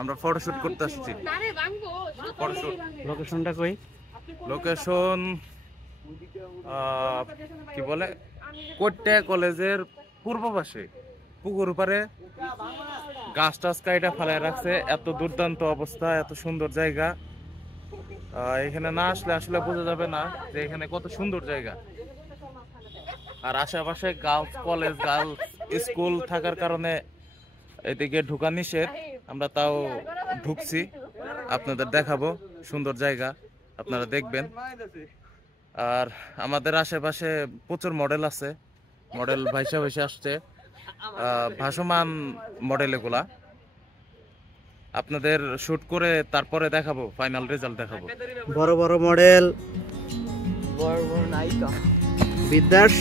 আমরা ফটোশুট করতে আসছি। ফটোশুট লোকেশনটা কই? লোকেশন কি বলে, কোট্টা কলেজের পূর্ব পাশে, পুকুর পারে গাছ টাছ কাইটা ফেলায় রাখছে। এত দুর্দান্ত অবস্থা, এত সুন্দর জায়গা। এখানে না আসলে আসলে বোঝা যাবে না যে এখানে কত সুন্দর জায়গা। আর আশেপাশে গার্লস কলেজ, গার্লস স্কুল থাকার কারণে এদিকে ঢোকা নিষেধ। আমরা তাও ঢুকছি, আপনাদের দেখাবো সুন্দর জায়গা, আপনারা দেখবেন। আর আমাদের আশেপাশে প্রচুর মডেল আছে, মডেল ভাইসা ভাইসা আসছে, ভাসমান মডেল এগুলা। আপনাদের শুট করে তারপরে দেখাবো, ফাইনাল রেজাল্ট দেখাবো। বড় বড় মডেল, বড় বড় নায়িকা বিদ্যাস